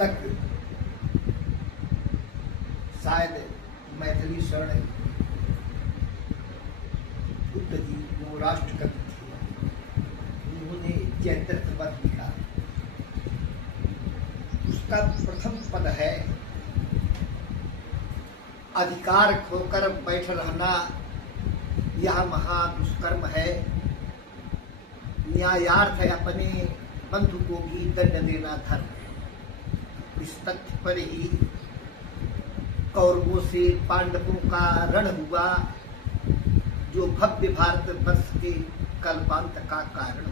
तक शायद मैथिली शरण बुद्ध जी वो राष्ट्र कवि थे, उन्होंने चैतन्य पद लिखा। उसका प्रथम पद है, अधिकार खोकर बैठ रहना यह महा दुष्कर्म है, न्यायार्थ है अपने बंधु को भी दंड देना धर्म है। इस तथ्य पर ही कौरवों से पांडवों का रण हुआ, जो भव्य भारत वर्ष के कल्पांत का कारण।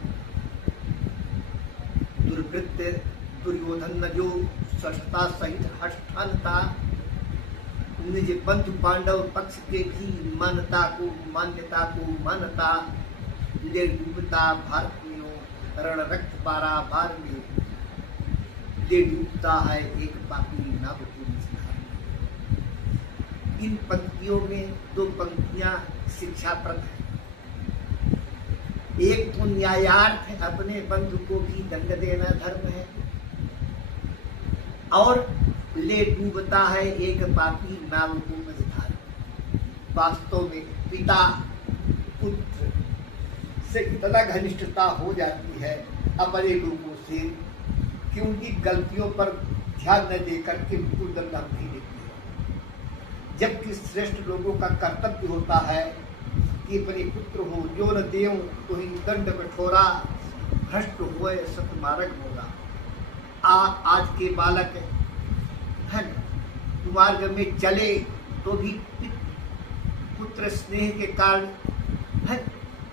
दुर्वृत्त दुर्योधन न जो सठता सहित हष्ठानता, निज बंधु पांडव पक्ष के भी मान्यता को मानता, ले डूबता भारत में रण रक्त पारा भार में, ले डूबता है एक पापी नाव को निस्तार में। इन पंक्तियों में दो पंक्तियां शिक्षाप्रद है। एक तो न्यायार्थ है, अपने बंधु को भी दंड देना धर्म है, और ले डूबता है एक पापी नाव को मझधार। वास्तव में पिता पुत्र से इतना घनिष्ठता हो जाती है अपने लोगों से कि उनकी गलतियों पर ध्यान न देकर के बिल्कुल दंड नहीं देते हैं। जबकि श्रेष्ठ लोगों का कर्तव्य होता है कि अपने पुत्र हो जो न देव तो ही दंड कठोरा, भ्रष्ट हुए सतमार्ग मोरा। आज के बालक है मार्ग में चले तो भी पुत्र स्नेह के कारण है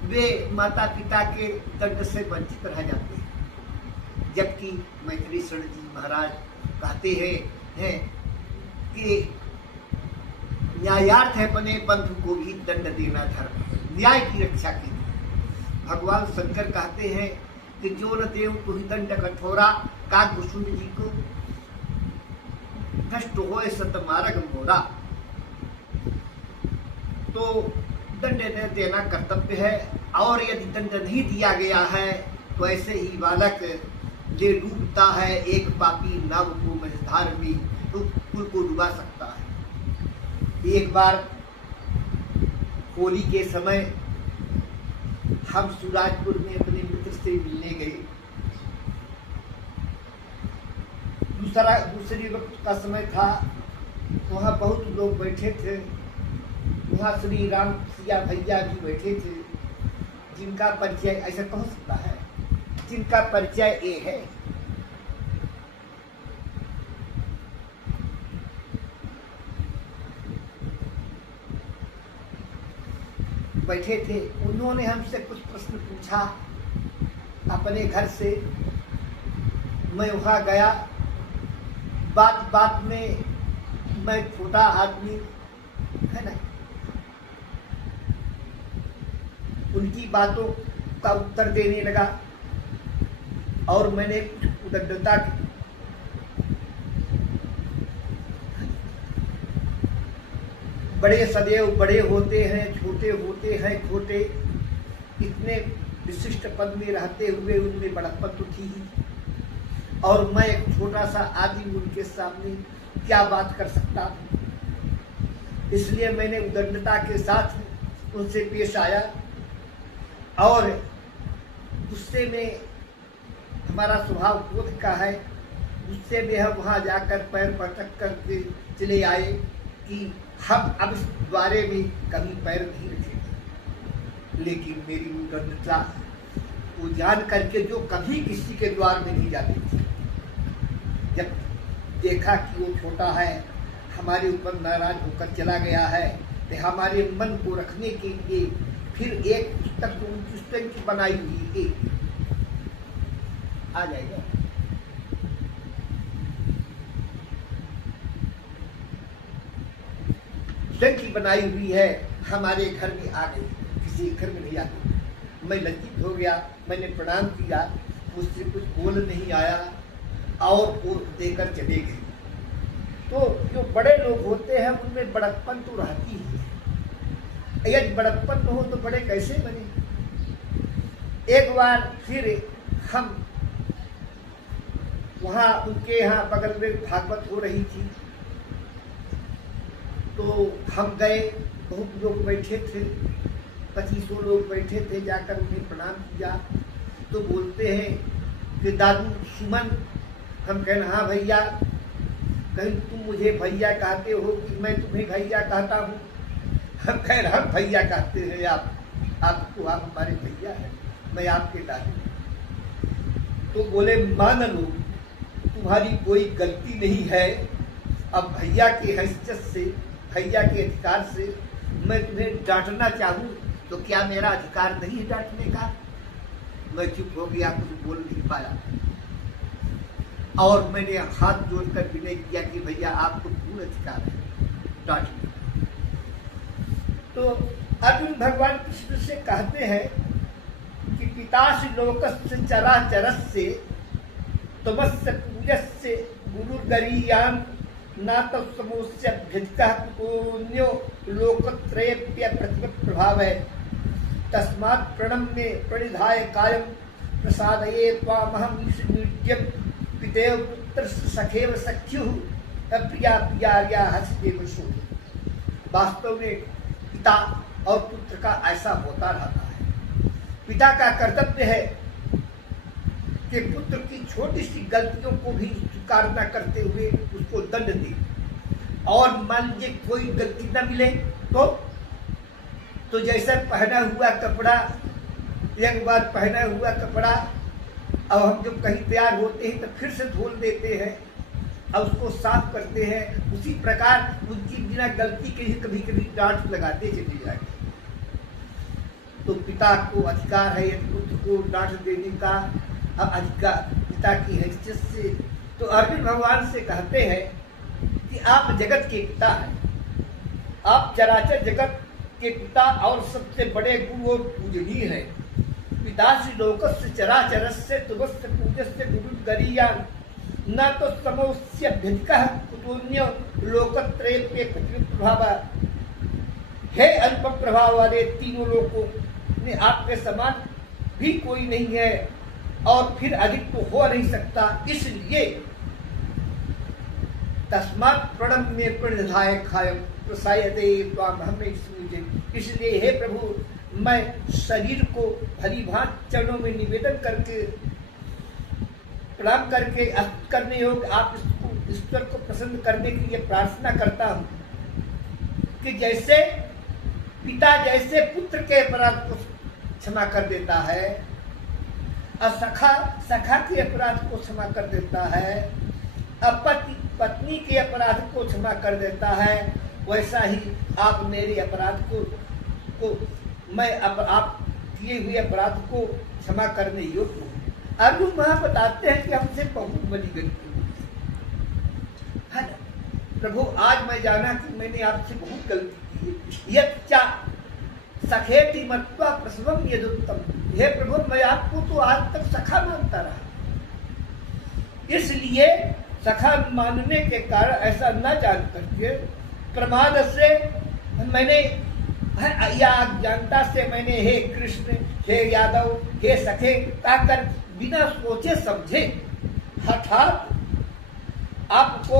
वे माता पिता के दंड से वंचित रह जाते हैं। जबकि मैथिली शरण जी महाराज कहते हैं कि न्यायार्थ है अपने बंधु को भी दंड देना धर्म है, न्याय की रक्षा के लिए। भगवान शंकर कहते हैं कि जो न देव तो ही दंड कठोरा, काकभूषुंड जी को भ्रष्ट होए सतमार्ग मोरा। तो दंड देना कर्तव्य है, और यदि दंड नहीं दिया गया है तो ऐसे ही बालक ले डूबता है एक पापी नाव को मझधार में, तो कुल को डुबा सकता है। एक बार होली के समय हम सूरजपुर में अपने मित्र से मिलने गए। दूसरी वक्त का समय था, वहाँ बहुत लोग बैठे थे। वहाँ श्री राम सिया भैया भी बैठे थे, जिनका परिचय ऐसा कह सकता है, जिनका परिचय ये है। बैठे थे, उन्होंने हमसे कुछ प्रश्न पूछा अपने घर से। मैं वहाँ गया, बात बात में मैं छोटा आदमी है ना, उनकी बातों का उत्तर देने लगा और मैंने उद्दंडता की। बड़े सदैव बड़े होते हैं, छोटे होते हैं छोटे। इतने विशिष्ट पद में रहते हुए उनमें बड़प्पन तो थी ही, और मैं एक छोटा सा आदमी उनके सामने क्या बात कर सकता था। इसलिए मैंने उद्दंडता के साथ उनसे पेश आया, और गुस्से में हमारा स्वभाव क्रोध का है। गुस्से में हम वहाँ जाकर पैर पटक करके चले आए कि हम अब इस द्वारे में कभी पैर नहीं रखेंगे। लेकिन मेरी उद्दंडता वो जान करके, जो कभी किसी के द्वार में नहीं जाती थी, जब देखा कि वो छोटा है, हमारे ऊपर नाराज होकर चला गया है, तो हमारे मन को रखने के लिए फिर एक पुस्तक तो उनकी पुस्तक की बनाई हुई है, आ जाएगा। पुस्तक की बनाई हुई है, हमारे घर में आ गई, किसी घर में नहीं आती। मैं लज्जित हो गया, मैंने प्रणाम किया, मुझसे कुछ बोल नहीं आया और वो देकर चले गए। तो जो बड़े लोग होते हैं उनमें बड़प्पन तो रहती है। यदि बड़प्पन न हो तो बड़े कैसे बने। एक बार फिर हम वहाँ उनके यहाँ बगल में भागवत हो रही थी, तो हम गए। बहुत लोग बैठे थे, 2500 लोग बैठे थे। जाकर उन्हें प्रणाम किया तो बोलते हैं कि दादू सुमन। हम कहना हाँ भैया। कहीं तुम मुझे भैया कहते हो कि मैं तुम्हें भैया कहता हूँ? हम कह रहे हम भैया कहते हैं आपको, आप हमारे भैया हैं, मैं आपके दादू। तो बोले मान लो तुम्हारी कोई गलती नहीं है। अब भैया की हैसियत से, भैया के अधिकार से मैं तुम्हें डांटना चाहूँ तो क्या मेरा अधिकार नहीं है डांटने का? मैं चुप हो गया, कुछ बोल नहीं पाया। और मैंने हाथ जोड़कर विनय किया कि भैया आपको पूर्ण अधिकार है डांटने का। तो अर्जुन भगवान कृष्ण से कहते हैं कि पितासि लोकस्य चराचरस्य तमस्य पूजस्य गुरुर्गरीयान् न तत्समोस्य अभ्यधिकः कुतोऽन्यो लोकत्रयेऽप्य प्रतिप्रभावः तस्मात् प्रणम्ये प्रणिधाय कायं प्रसादये त्वामहं ईशमीड्यं पितेव पुत्रस्य सखेव सख्युः अप्रिया प्रियार्या हसदेव शोभे। वास्तव में पिता और पुत्र का ऐसा होता रहता है। पिता का कर्तव्य है कि पुत्र की छोटी सी गलतियों को भी स्वीकार न करते हुए उसको दंड दे। और मान लीजिए कोई गलती न मिले तो जैसे पहना हुआ कपड़ा, एक बार पहना हुआ कपड़ा अब हम जब कहीं तैयार होते हैं तो फिर से धोल देते हैं और उसको साफ करते हैं, उसी प्रकार उनकी बिना गलती के ही कभी कभी डांट लगाते चले जाएंगे। तो पिता को अधिकार है यदि पुत्र को डांट देने का। अब अधिकार पिता की हैसियत से तो अर्जुन भगवान से कहते हैं कि आप जगत के पिता हैं, आप चराचर जगत के पिता और सबसे बड़े गुरु और पूजनीय हैं। पितासि लोकस्य चराचरस्य तुमस्य पूज्यस्य गुरुर्गरीयान् न तो समोस्य अभ्यधिकः कुतोऽन्यो लोकत्रयेऽप्य प्रतिप्रभावः। हे अनुपम प्रभाव वाले तीनों लोकों में आपके समान भी कोई नहीं है और फिर अधिक तो हो नहीं सकता। इसलिए तस्मात् प्रणम्ये प्रणिधाय कायं प्रसादये त्वामहं ईशमीड्यम्। इसलिए हे प्रभु, मैं शरीर को भली भांति चरणों में निवेदन करके प्रणाम करके करने योग्य आप ईश्वर को प्रसन्न करने के लिए प्रार्थना करता हूँ कि जैसे पिता जैसे पुत्र के अपराध को क्षमा कर देता है और सखा के अपराध को क्षमा कर देता है, पति पत्नी के अपराध को क्षमा कर देता है, वैसा ही आप मेरे अपराध को मैं आप किए हुए अपराध को क्षमा करने योग्य हूँ। अर्जुन वहां बताते हैं कि हमसे बहुत बड़ी गलती है ना प्रभु। आज मैं जाना कि मैंने आपसे बहुत गलती की है। यच्चा सखेति मत्वा प्रसवम यदुत्तम। हे प्रभु, मैं आपको तो आज तक सखा मानता रहा, इसलिए सखा मानने के कारण ऐसा न जान करके प्रमाद से मैंने या अज्ञानता से मैंने हे कृष्ण, हे यादव, हे सखे कहकर बिना सोचे समझे हठात आपको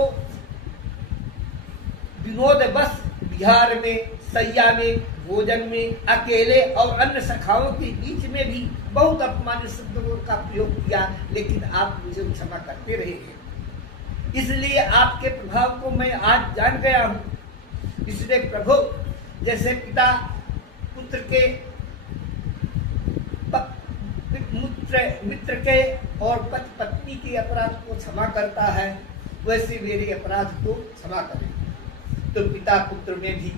विनोद बस बिहार में, सैया में, भोजन में, अकेले और अन्य सखाओं के बीच में भी बहुत अपमानित शब्दों का प्रयोग किया, लेकिन आप मुझे क्षमा करते रहे हैं। इसलिए आपके प्रभाव को मैं आज जान गया हूँ। इसलिए प्रभु, जैसे पिता पुत्र के मित्र के और पति पत्नी के अपराध को क्षमा करता है, वैसे मेरे अपराध को क्षमा करें। तो पिता पुत्र में भी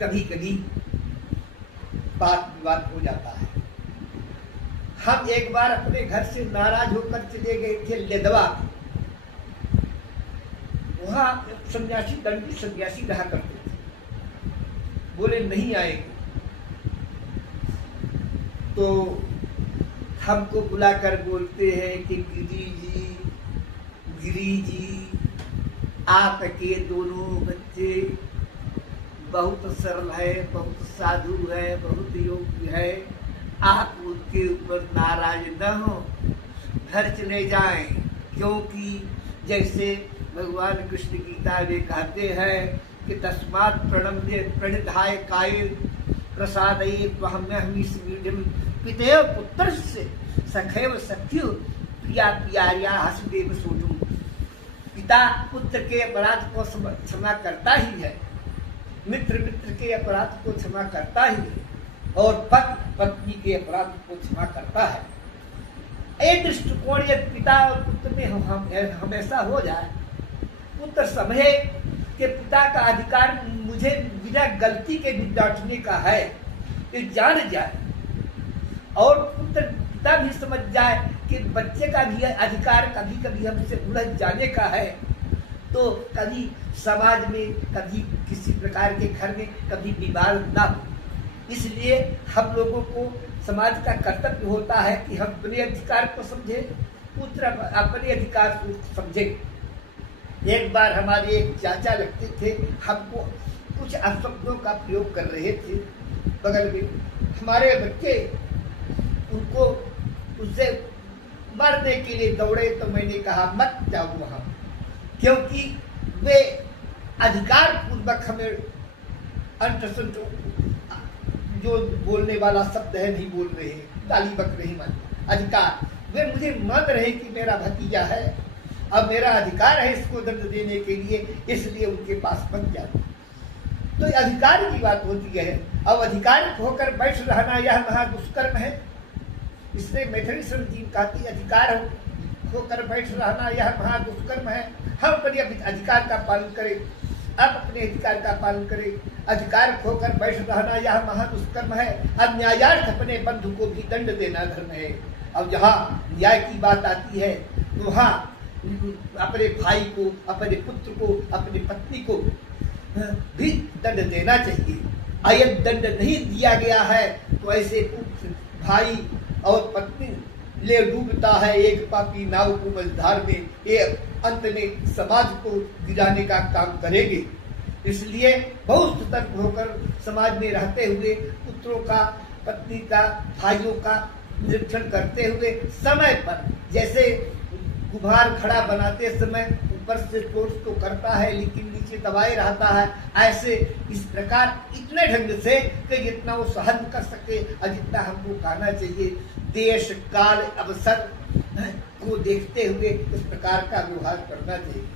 कभी कभी बात विवाद हो जाता है। हम एक बार अपने घर से नाराज होकर चले गए थे लेदवा। वहां सन्यासी, दंडी सन्यासी रहा करते थे, बोले नहीं आएंगे। तो हमको बुलाकर बोलते हैं कि गिरी जी आपके दोनों बच्चे बहुत सरल है, बहुत साधु है, बहुत योग्य है, आप उनके ऊपर नाराज न हो, घर चले जाएं। क्योंकि जैसे भगवान कृष्ण गीता में कहते हैं कि तस्मात् प्रणम्य प्रणिधाय काये प्रसादये त्वहम्यहमि स्वीडम पितयो पुत्र से सखैव सख्यु प्रिया प्यारिया हसुदेव सोटुम। पिता पुत्र के अपराध को क्षमा करता ही है, मित्र मित्र के अपराध को क्षमा करता ही है, और पति पत्नी के अपराध को क्षमा करता है। एक दृष्टिकोण यदि पिता और पुत्र में हमेशा हो जाए, पुत्र समझे कि पिता का अधिकार मुझे बिना गलती के भी डांटने का है, ये जान जाए, और पुत्र पिता भी समझ जाए कि बच्चे का भी अधिकार कभी कभी हमसे उलझ जाने का है, तो कभी समाज में, कभी किसी प्रकार के घर में कभी विवाद ना हो। इसलिए हम लोगों को समाज का कर्तव्य होता है कि हम अपने अधिकार को समझे, पुत्र अपने अधिकार को समझे। एक बार हमारे एक चाचा लगते थे, हमको कुछ अपशब्दों का प्रयोग कर रहे थे बगल में, हमारे बच्चे उनको उससे मारने के लिए दौड़े, तो मैंने कहा मत जाओ वहां, क्योंकि वे अधिकार पूर्वक हमें अंतसंत जो बोलने वाला शब्द है नहीं बोल रहे हैं, गाली बक रही मान अधिकार, वे मुझे मान रहे कि मेरा भतीजा है, अब मेरा अधिकार है इसको दंड देने के लिए, इसलिए उनके पास मत जाओ। तो अधिकार की बात होती है। अब अधिकार होकर बैठ रहना यह महादुष्कर्म है, इसलिए मैथिली जी कहती अधिकार होकर बैठ रहना यह महादुष्कर्म है। हम अपने अधिकार का पालन करें, अब अपने अधिकार का पालन करें। अधिकार खोकर बैठ रहना यह महादुष्कर्म है। अन्यायार्थ अपने बंधु को भी दंड देना धर्म है। अब जहाँ न्याय की बात आती है तो वहाँ अपने भाई को, अपने पुत्र को, अपनी पत्नी को भी दंड देना चाहिए। अयद दंड नहीं दिया गया है तो ऐसे पुत्र, भाई और पत्नी ले डूबता है एक पापी नाव को मझधार में, ये अंत में समाज को गिराने का काम करेंगे। इसलिए बहुत सतर्क होकर समाज में रहते हुए पुत्रों का, पत्नी का, भाइयों का निरीक्षण करते हुए समय पर, जैसे कुम्हार घड़ा बनाते समय ऊपर से ठोस तो करता है लेकिन नीचे दबाए रहता है, ऐसे इस प्रकार इतने ढंग से कि जितना वो सहन कर सके और जितना हमको कहना चाहिए, देश काल अवसर को देखते हुए इस प्रकार का व्यवहार करना चाहिए।